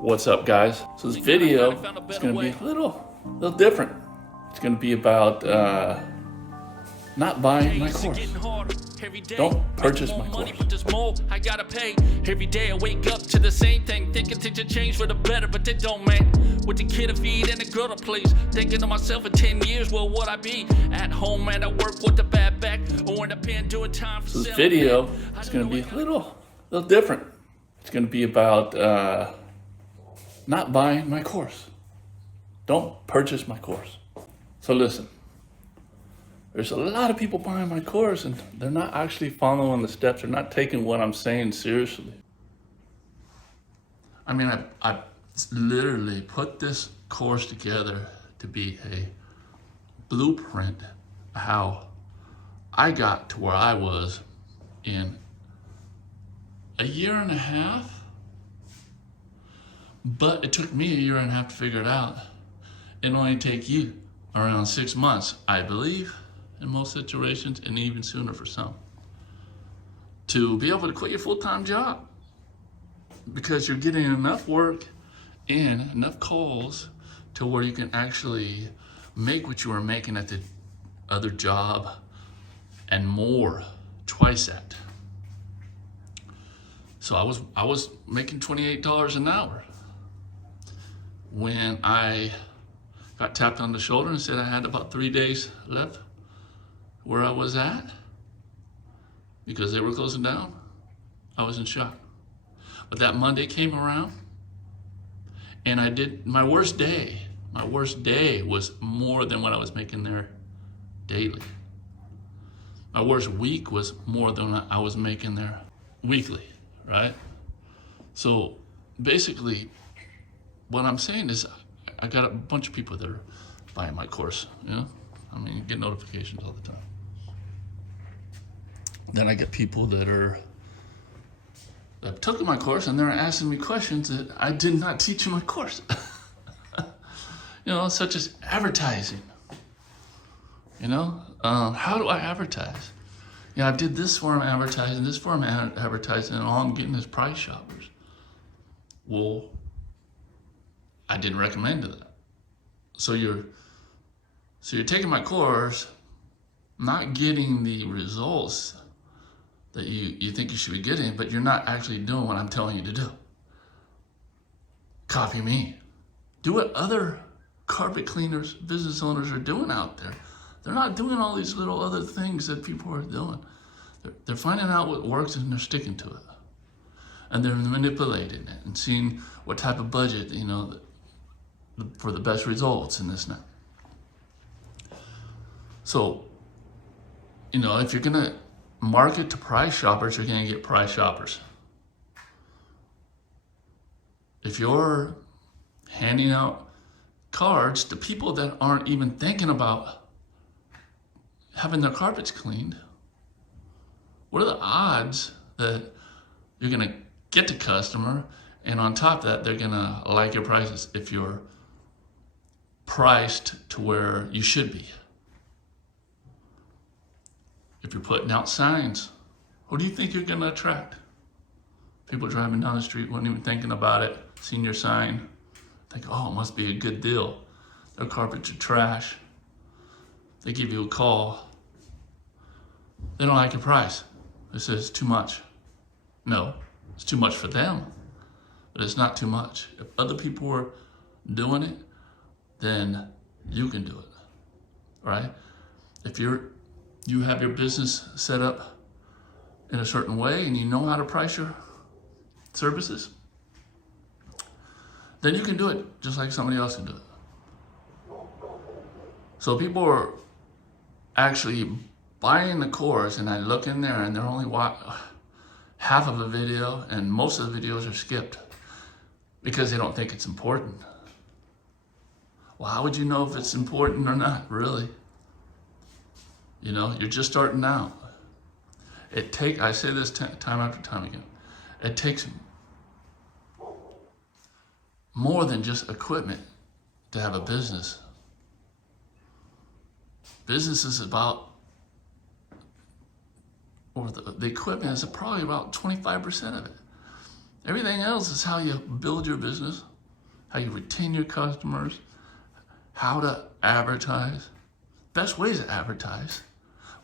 What's up, guys? So this video is going to be a little different. It's going to be about not buying my course. Don't purchase my course. But there's more I gotta pay. Every day I wake up to the same thing, thinking things will change for the better, but they don't, man. With the kid to feed and the girl to please, thinking to myself in 10 years, well, would I be at home and at work with the bad back, or in the pen doing time for so this video is going to be a little different. It's going to be about not buying my course. Don't purchase my course. So listen. There's a lot of people buying my course and they're not actually following the steps. They're not taking what I'm saying seriously. I mean, I literally put this course together to be a blueprint how I got to where I was in a year and a half. But it took me a year and a half to figure it out. It only take you around 6 months, I believe, in most situations, and even sooner for some, to be able to quit your full-time job because you're getting enough work and enough calls to where you can actually make what you were making at the other job and more, twice that. So I was making $28 an hour when I got tapped on the shoulder and said I had about 3 days left where I was at because they were closing down. I was in shock. But that Monday came around and I did my worst day. My worst day was more than what I was making there daily. My worst week was more than what I was making there weekly, right? So basically what I'm saying is I got a bunch of people that are buying my course, you know? I mean, you get notifications all the time. Then I get people that took my course and they're asking me questions that I did not teach in my course. You know, such as advertising. You know, how do I advertise? Yeah, I did this for them advertising, this for them advertising, and all I'm getting is price shoppers. Well, I didn't recommend that. So you're taking my course, not getting the results that you think you should be getting, but you're not actually doing what I'm telling you to do. Copy me. Do what other carpet cleaners, business owners are doing out there. They're not doing all these little other things that people are doing. They're finding out what works and they're sticking to it. And they're manipulating it and seeing what type of budget, you know, for the best results in this now. So, you know, if you're gonna market to price shoppers, you're gonna get price shoppers. If you're handing out cards to people that aren't even thinking about having their carpets cleaned, what are the odds that you're gonna get the customer and on top of that, they're gonna like your prices if you're priced to where you should be? If you're putting out signs, who do you think you're gonna attract? People driving down the street, weren't even thinking about it, seeing your sign, think, oh, it must be a good deal. Their carpets are trash. They give you a call. They don't like your price. They say it's too much. No, it's too much for them, but it's not too much. If other people are doing it, then you can do it, right? If you have your business set up in a certain way and you know how to price your services, then you can do it just like somebody else can do it. So people are actually buying the course and I look in there and they're only half of a video and most of the videos are skipped because they don't think it's important. Well, how would you know if it's important or not, really? You know, you're just starting out. I say this time after time again, it takes more than just equipment to have a business. Business is about, or the equipment is probably about 25% of it. Everything else is how you build your business, how you retain your customers, how to advertise. Best ways to advertise.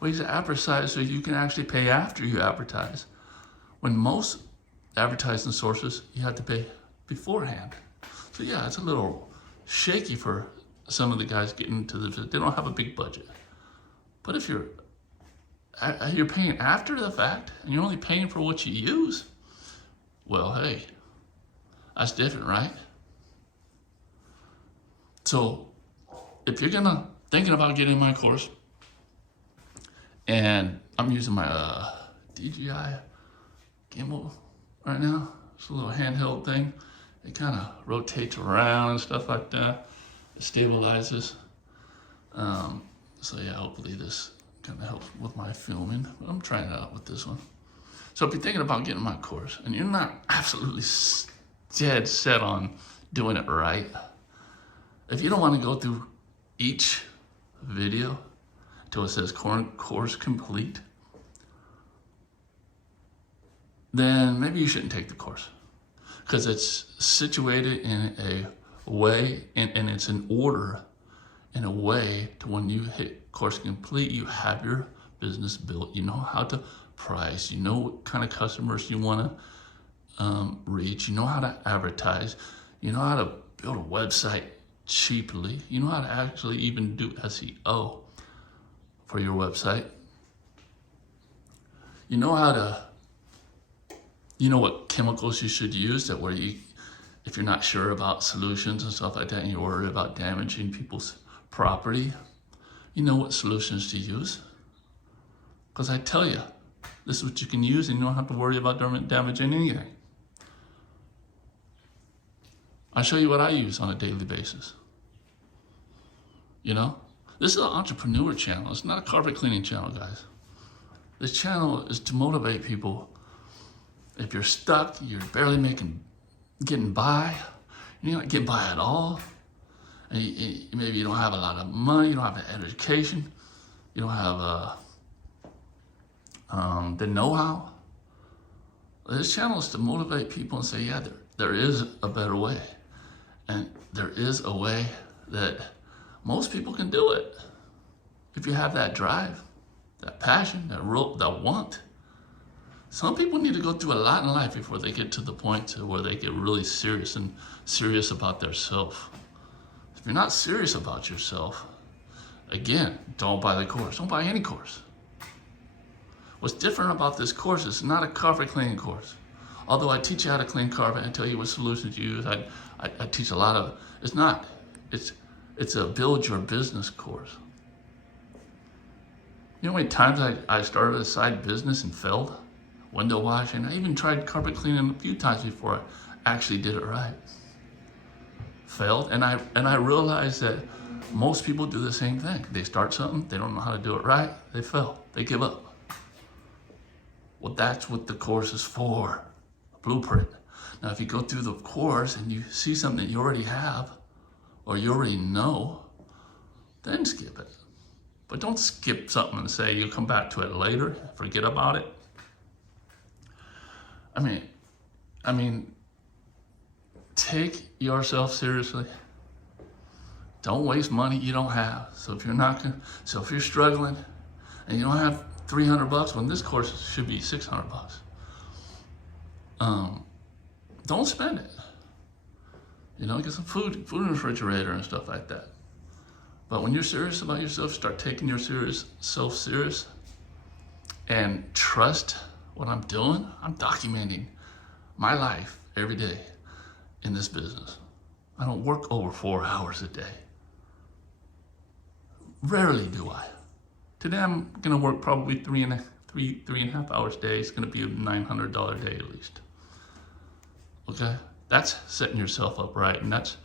Ways to advertise so you can actually pay after you advertise. When most advertising sources, you have to pay beforehand. So yeah, it's a little shaky for some of the guys getting into the business. They don't have a big budget. But if you're paying after the fact and you're only paying for what you use, well, hey, that's different, right? So if you're thinking about getting my course, and I'm using my DJI gimbal right now. It's a little handheld thing. It kind of rotates around and stuff like that. It stabilizes. So yeah, hopefully this kind of helps with my filming. But I'm trying it out with this one. So if you're thinking about getting my course and you're not absolutely dead set on doing it right, if you don't want to go through each video till it says course complete, then maybe you shouldn't take the course, because it's situated in a way and it's in order in a way to when you hit course complete, you have your business built. You know how to price, you know what kind of customers you want to reach, you know how to advertise, you know how to build a website cheaply, you know how to actually even do SEO for your website. You know how to, you know what chemicals you should use, that where you, if you're not sure about solutions and stuff like that and you're worried about damaging people's property, you know what solutions to use. Because I tell you, this is what you can use and you don't have to worry about damaging anything. I show you what I use on a daily basis. You know, this is an entrepreneur channel. It's not a carpet cleaning channel, guys. This channel is to motivate people. If you're stuck, you're barely getting by, you're not getting by at all, and maybe you don't have a lot of money, you don't have an education, you don't have the know-how. This channel is to motivate people and say, yeah, there is a better way. And there is a way that most people can do it. If you have that drive, that passion, that want. Some people need to go through a lot in life before they get to the point to where they get really serious about their self. If you're not serious about yourself, again, don't buy the course. Don't buy any course. What's different about this course is it's not a carpet cleaning course. Although I teach you how to clean carpet and tell you what solutions to use, I teach a lot of, it's not. It's a build your business course. You know how many times I started a side business and failed? Window washing. I even tried carpet cleaning a few times before I actually did it right. Failed, and I realized that most people do the same thing. They start something, they don't know how to do it right, they fail, they give up. Well, that's what the course is for, a blueprint. Now, if you go through the course and you see something that you already have, or you already know, then skip it. But don't skip something and say you'll come back to it later, forget about it. I mean, take yourself seriously. Don't waste money you don't have. So if you're struggling and you don't have $300, when this course should be $600, don't spend it. You know, get some food in the refrigerator and stuff like that. But when you're serious about yourself, start taking yourself serious and trust what I'm doing. I'm documenting my life every day in this business. I don't work over 4 hours a day. Rarely do I. Today I'm gonna work probably three and a half hours a day. It's gonna be a $900 day at least. Okay? That's setting yourself up right, and that's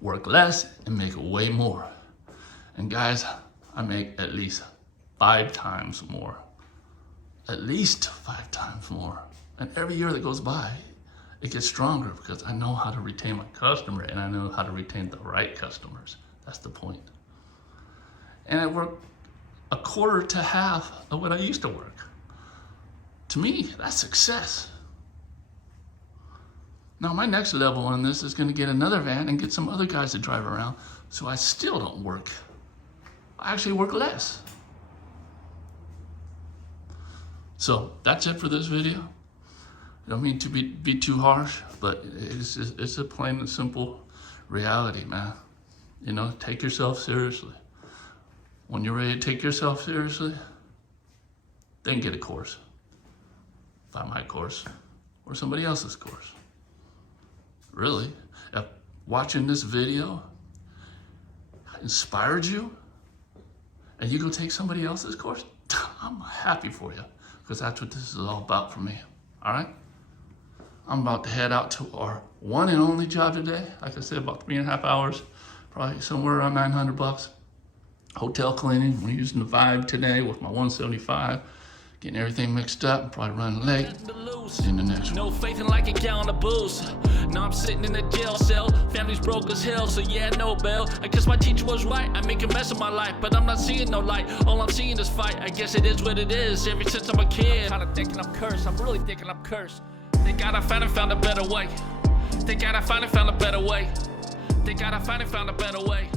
work less and make way more. And guys, I make at least 5 times more. At least 5 times more. And every year that goes by, it gets stronger because I know how to retain my customer and I know how to retain the right customers. That's the point. And I work a quarter to half of what I used to work. To me, that's success. Now my next level on this is gonna get another van and get some other guys to drive around so I still don't work. I actually work less. So that's it for this video. I don't mean to be too harsh, but it's a plain and simple reality, man. You know, take yourself seriously. When you're ready to take yourself seriously, then get a course. Find my course or somebody else's course. Really, if watching this video inspired you and you go take somebody else's course, I'm happy for you, because that's what this is all about for me. All right? I'm about to head out to our one and only job today. Like I said, about 3.5 hours, probably somewhere around $900. Hotel cleaning. We're using the Vibe today with my 175. Getting everything mixed up, probably running late. In the next one. No faith in like a gallon of booze. Now I'm sitting in a jail cell. Family's broke as hell, so yeah, no bail. I guess my teacher was right. I make a mess of my life, but I'm not seeing no light. All I'm seeing is fight. I guess it is what it is. Ever since I'm a kid, I'm kinda thinking I'm cursed. I'm really thinking I'm cursed. Thank God I finally found a better way. Thank God I finally found a better way. Thank God I finally found a better way.